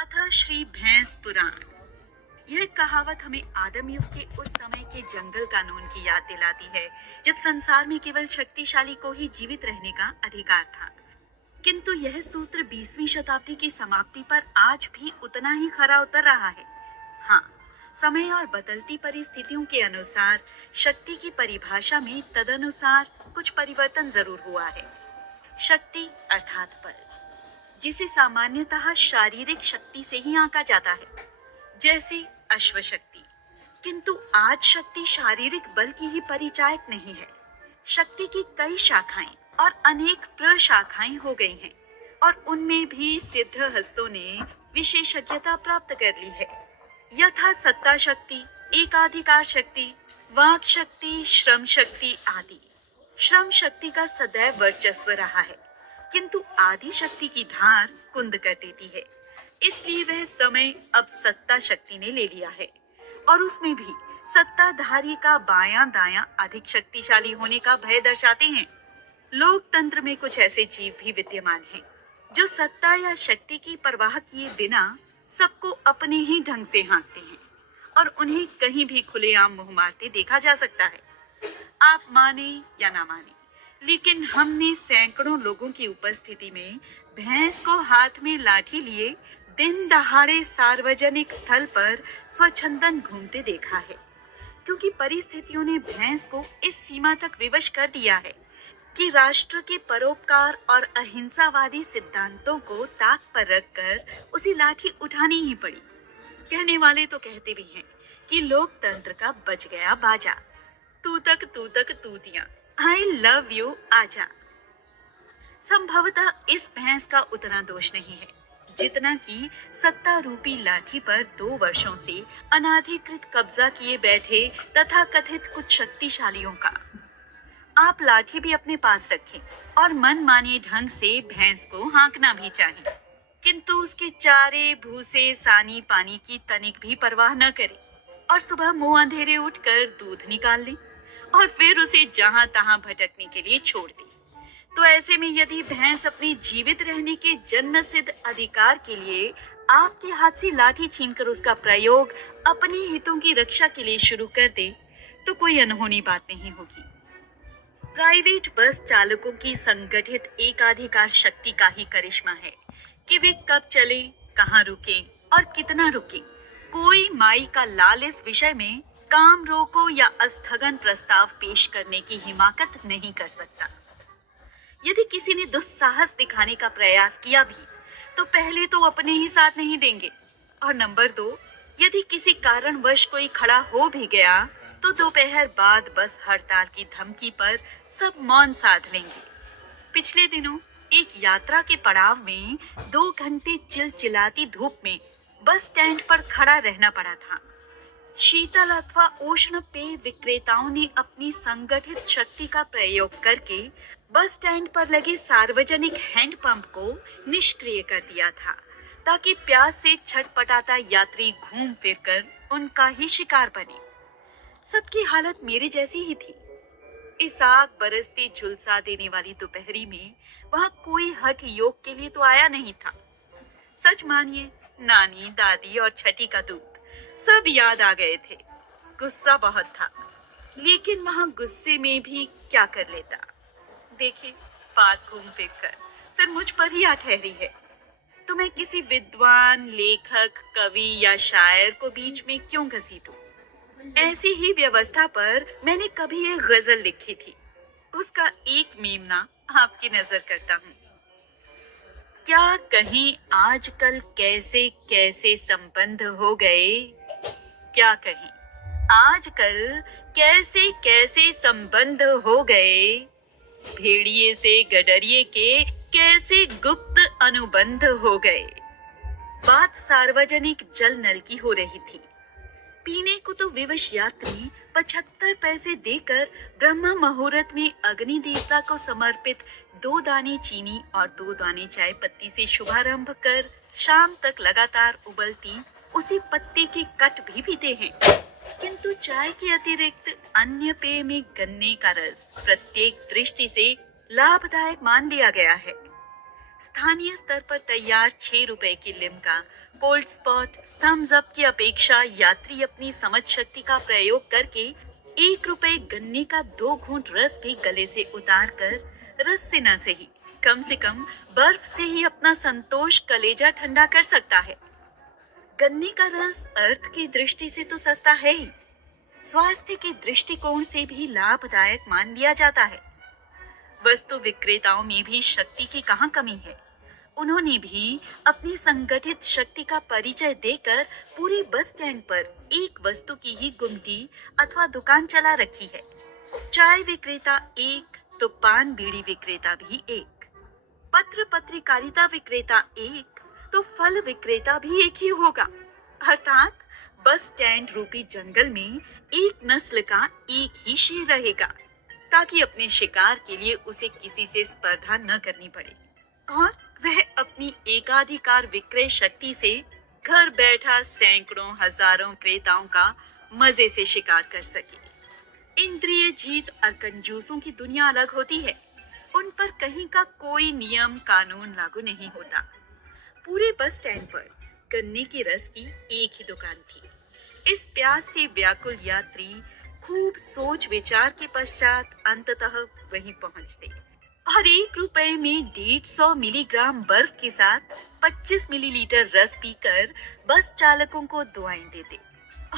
अथ श्री भैंस पुराण। यह कहावत हमें आदम युग के उस समय के जंगल कानून की याद दिलाती है, जब संसार में केवल शक्तिशाली को ही जीवित रहने का अधिकार था। किंतु यह सूत्र 20वीं शताब्दी की समाप्ति पर आज भी उतना ही खरा उतर रहा है। हाँ, समय और बदलती परिस्थितियों के अनुसार शक्ति की परिभाषा में तदनुसार कुछ परिवर्तन जरूर हुआ है। शक्ति अर्थात बल, जिसे सामान्यतः शारीरिक शक्ति से ही आंका जाता है, जैसे अश्व शक्ति। किंतु आज शक्ति शारीरिक बल की ही परिचायक नहीं है। शक्ति की कई शाखाएं और अनेक प्रशाखाएं हो गई हैं, और उनमें भी सिद्ध हस्तों ने विशेषज्ञता प्राप्त कर ली है, यथा सत्ता शक्ति, एकाधिकार शक्ति, वाक शक्ति, श्रम शक्ति आदि। श्रम शक्ति का सदैव वर्चस्व रहा है, किंतु आदि शक्ति की धार कुंद कर देती है, इसलिए वह समय अब सत्ता शक्ति ने ले लिया है, और उसमें भी सत्ताधारी का बायां दायां अधिक शक्तिशाली होने का भय दर्शाते हैं। लोकतंत्र में कुछ ऐसे जीव भी विद्यमान हैं, जो सत्ता या शक्ति की परवाह किए बिना सबको अपने ही ढंग से हाँकते हैं, और उन्हें कहीं भी खुलेआम मुंह मारते देखा जा सकता है। आप माने या ना माने, लेकिन हमने सैकड़ों लोगों की उपस्थिति में भैंस को हाथ में लाठी लिए दिन दहाड़े सार्वजनिक स्थल पर स्वच्छंदन घूमते देखा है, क्योंकि परिस्थितियों ने भैंस को इस सीमा तक विवश कर दिया है कि राष्ट्र के परोपकार और अहिंसावादी सिद्धांतों को ताक पर रखकर उसी लाठी उठानी ही पड़ी। कहने वाले तो कहते भी हैं कि लोकतंत्र का बज गया बाजा, तू तक तूतियां, आई लव यू आजा। संभवतः इस भैंस का उतना दोष नहीं है, जितना कि सत्ता रूपी लाठी पर 2 वर्षों से अनाधिकृत कब्जा किए बैठे तथा कथित कुछ शक्तिशालियों का। आप लाठी भी अपने पास रखें और मन मानिए ढंग से भैंस को हाँकना भी चाहिए, किंतु उसके चारे, भूसे, सानी पानी की तनिक भी परवाह न करें, और सुबह मुंह अंधेरे उठकर दूध निकाल लें और फिर उसे जहां तहां भटकने के लिए छोड़ दें। तो ऐसे में यदि भैंस अपने जीवित रहने के जन्मसिद्ध अधिकार के लिए आपके हाथ से लाठी छीनकर उसका प्रयोग अपने हितों की रक्षा के लिए शुरू कर दे, तो कोई अनहोनी बात नहीं होगी। प्राइवेट बस चालकों की संगठित एकाधिकार शक्ति का ही करिश्मा है कि वे कब चले, कहाँ रुके और कितना रुके। कोई माई का लाल इस विषय में काम रोको या स्थगन प्रस्ताव पेश करने की हिमाकत नहीं कर सकता। यदि किसी ने दुस्साहस दिखाने का प्रयास किया भी, तो पहले तो अपने ही साथ नहीं देंगे, और नंबर 2, यदि किसी कारणवश कोई खड़ा हो भी गया, तो दोपहर बाद बस हड़ताल की धमकी पर सब मौन साध लेंगे। पिछले दिनों एक यात्रा के पड़ाव में 2 घंटे चिलचिलाती धूप में बस स्टैंड पर खड़ा रहना पड़ा था। शीतल अथवा उष्ण पेय विक्रेताओं ने अपनी संगठित शक्ति का प्रयोग करके बस स्टैंड पर लगे सार्वजनिक हैंडपंप को निष्क्रिय कर दिया था, ताकि प्यास से छटपटाता यात्री घूम फिरकर उनका ही शिकार बने। सबकी हालत मेरे जैसी ही थी। इस आग बरसती झुलसा देने वाली दोपहरी में वहां कोई हठ योग के लिए तो आया नहीं था। सच मानिए, नानी, दादी और छठी का दूध सब याद आ गए थे। गुस्सा बहुत था, लेकिन वहां गुस्से में भी क्या कर लेता। देखिए, बात घूम फिर कर फिर मुझ पर ही आ ठहरी है, तो मैं किसी विद्वान, लेखक, कवि या शायर को बीच में क्यों घसीटूं? ऐसी ही व्यवस्था पर मैंने कभी एक गजल लिखी थी, उसका एक मेमना आपकी नजर करता हूँ। क्या कहीं आजकल कैसे कैसे संबंध हो गए, क्या कहीं आजकल कैसे कैसे संबंध हो गए, भेड़िए से गडरिए के कैसे गुप्त अनुबंध हो गए। बात सार्वजनिक जल नल की हो रही थी। पीने को तो विवश यात्री 75 पैसे देकर ब्रह्म मुहूर्त में अग्नि देवता को समर्पित 2 दाने चीनी और 2 दाने चाय पत्ती से शुभारंभ कर शाम तक लगातार उबलती उसी पत्ती की कट भी पीते हैं। किंतु चाय के अतिरिक्त अन्य पेय में गन्ने का रस प्रत्येक दृष्टि से लाभदायक मान लिया गया है। स्थानीय स्तर पर तैयार 6 रुपए की Limca, Cold Spot, Thums Up की अपेक्षा यात्री अपनी समझ शक्ति का प्रयोग करके 1 रुपए गन्ने का 2 घूंट रस भी गले से उतार कर, रस से न सही कम से कम बर्फ से ही अपना संतोष कलेजा ठंडा कर सकता है। गन्ने का रस अर्थ की दृष्टि से तो सस्ता है ही, स्वास्थ्य के दृष्टिकोण से भी लाभदायक मान लिया जाता है। वस्तु विक्रेताओं में भी शक्ति की कहाँ कमी है। उन्होंने भी अपनी संगठित शक्ति का परिचय देकर पूरे बस स्टैंड पर एक वस्तु की ही गुमटी अथवा दुकान चला रखी है। चाय विक्रेता एक तो पान बीड़ी विक्रेता भी एक, पत्र पत्रिकारिता विक्रेता एक तो फल विक्रेता भी एक ही होगा। अर्थात बस स्टैंड रूपी जंगल में एक नस्ल का एक ही शेर रहेगा, ताकि अपने शिकार के लिए उसे किसी से स्पर्धा न करनी पड़े और वह अपनी एकाधिकार विक्रय शक्ति से घर बैठा सैकड़ों हजारों क्रेताओं का मजे से शिकार कर सके। इंद्रिय जीत और कंजूसों की दुनिया अलग होती है। उन पर कहीं का कोई नियम कानून लागू नहीं होता। पूरे बस स्टैंड पर गन्ने के रस की एक ही दुकान थी। इस प्यास से व्याकुल यात्री खूब सोच विचार के पश्चात अंततः वहीं पहुंचते और 1 रुपए में 150 मिलीग्राम बर्फ के साथ 25 मिलीलीटर रस पीकर बस चालकों को दुआएं देते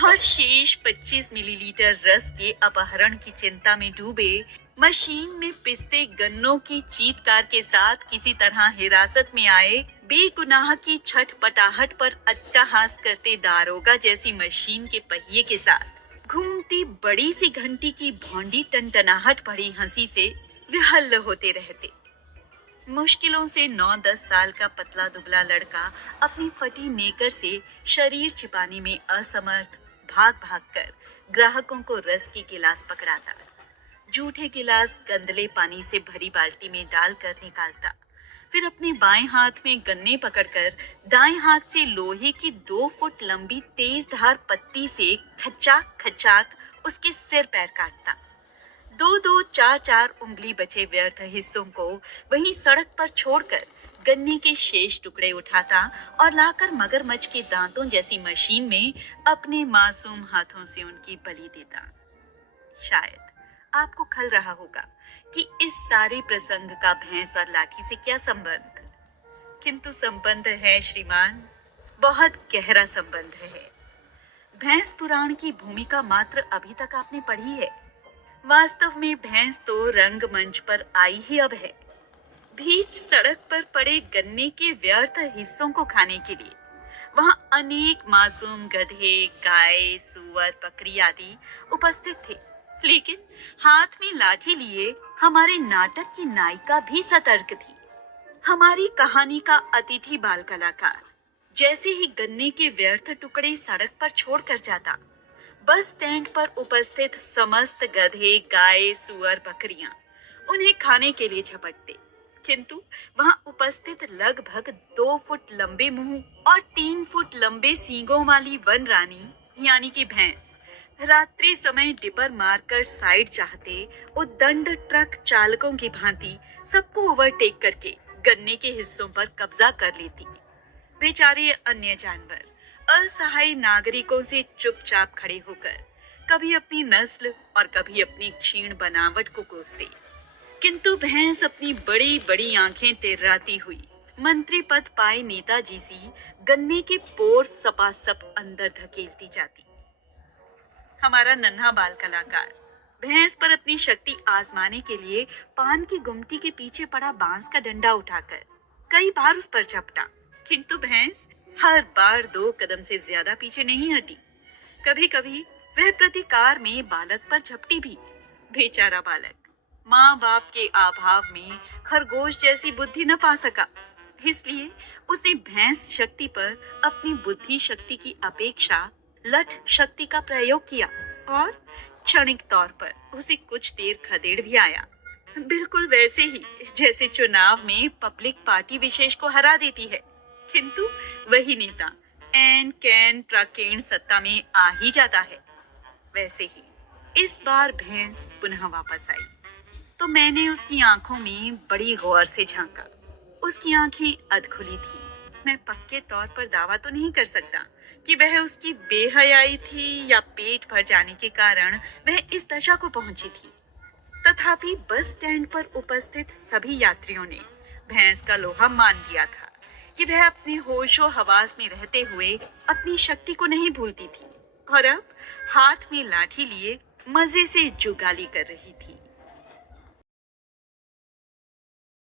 और शेष 25 मिलीलीटर रस के अपहरण की चिंता में डूबे मशीन में पिसते गन्नों की चीत्कार के साथ किसी तरह हिरासत में आए बेगुनाह की छटपटाहट पर अट्टहास करते दारोगा जैसी मशीन के पहिए के साथ घूमती बड़ी सी घंटी की भौंडी टनटनाहट भरी हंसी से विहल्ल होते रहते। मुश्किलों से 9-10 साल का पतला दुबला लड़का अपनी फटी नेकर से शरीर छिपाने में असमर्थ भाग भाग कर ग्राहकों को रस की गिलास पकड़ाता, जूठे गिलास गंदले पानी से भरी बाल्टी में डालकर निकालता, फिर अपने बाएं हाथ में गन्ने पकड़कर दाएं हाथ से लोहे की 2 फुट लंबी तेज धार पत्ती से खचाक खचाक उसके सिर पैर काटता। 2-2, 4-4 उंगली बचे व्यर्थ हिस्सों को वहीं सड़क पर छोड़कर गन्ने के शेष टुकड़े उठाता और लाकर मगरमच्छ के दांतों जैसी मशीन में अपने मासूम हाथों से उनकी बलि देता। शायद आपको खल रहा होगा कि इस सारे प्रसंग का भैंस और लाठी से क्या संबंध, किंतु संबंध है श्रीमान, बहुत गहरा संबंध है। भैंस पुराण की भूमिका मात्र अभी तक आपने पढ़ी है। वास्तव में भैंस तो रंगमंच पर आई ही अब है, बीच सड़क पर पड़े गन्ने के व्यर्थ हिस्सों को खाने के लिए। वहां अनेक मासूम गधे, गाय, सुअर, बकरी आदि उपस्थित थे, लेकिन हाथ में लाठी लिए हमारे नाटक की नायिका भी सतर्क थी। हमारी कहानी का अतिथि बाल कलाकार जैसे ही गन्ने के व्यर्थ टुकड़े सड़क पर छोड़कर जाता, बस स्टैंड पर उपस्थित समस्त गधे, गाय, सुअर, बकरियां उन्हें खाने के लिए झपटते, किंतु वहां उपस्थित लगभग 2 फुट लंबे मुंह और 3 फुट लंबे सींगों वाली वन रानी यानी कि भैंस रात्रि समय डिपर मारकर साइड चाहते उद्दंड ट्रक चालकों की भांति सबको ओवरटेक करके गन्ने के हिस्सों पर कब्जा कर लेती। बेचारे अन्य जानवर असहाय नागरिकों से चुपचाप खड़े होकर कभी अपनी नस्ल और कभी अपनी क्षीण बनावट को कोसते, किंतु भैंस अपनी बड़ी बड़ी आंखें तिर्राती हुई मंत्री पद पाए नेताजी सी गन्ने के पोर सपासप अंदर धकेलती जाती। हमारा नन्हा बाल कलाकार भैंस पर अपनी शक्ति आजमाने के लिए पान की गुमटी के पीछे पड़ा बांस का डंडा उठाकर कई बार उस पर झपटा, किंतु भैंस हर बार 2 कदम से ज्यादा पीछे नहीं हटी। कभी कभी वह प्रतिकार में बालक पर झपटी भी। बेचारा बालक माँ बाप के अभाव में खरगोश जैसी बुद्धि न पा सका, इसलिए उसने भैंस शक्ति पर अपनी बुद्धि शक्ति की अपेक्षा लठ शक्ति का प्रयोग किया और क्षणिक तौर पर उसे कुछ देर खदेड़ भी आया, बिल्कुल वैसे ही जैसे चुनाव में पब्लिक पार्टी विशेष को हरा देती है, किंतु वही नेता एन कैन प्राकेण सत्ता में आ ही जाता है। वैसे ही इस बार भैंस पुनः वापस आई तो मैंने उसकी आंखों में बड़ी गौर से झांका। उसकी आंखें अधखुली थी। मैं पक्के तौर पर दावा तो नहीं कर सकता कि वह उसकी बेहयाई थी या पेट भर जाने के कारण वह इस दशा को पहुंची थी। तथापि बस स्टैंड पर उपस्थित सभी यात्रियों ने भैंस का लोहा मान लिया था कि वह अपने होशो हवास में रहते हुए अपनी शक्ति को नहीं भूलती थी और अब हाथ में लाठी लिए मजे से जुगाली कर रही थी।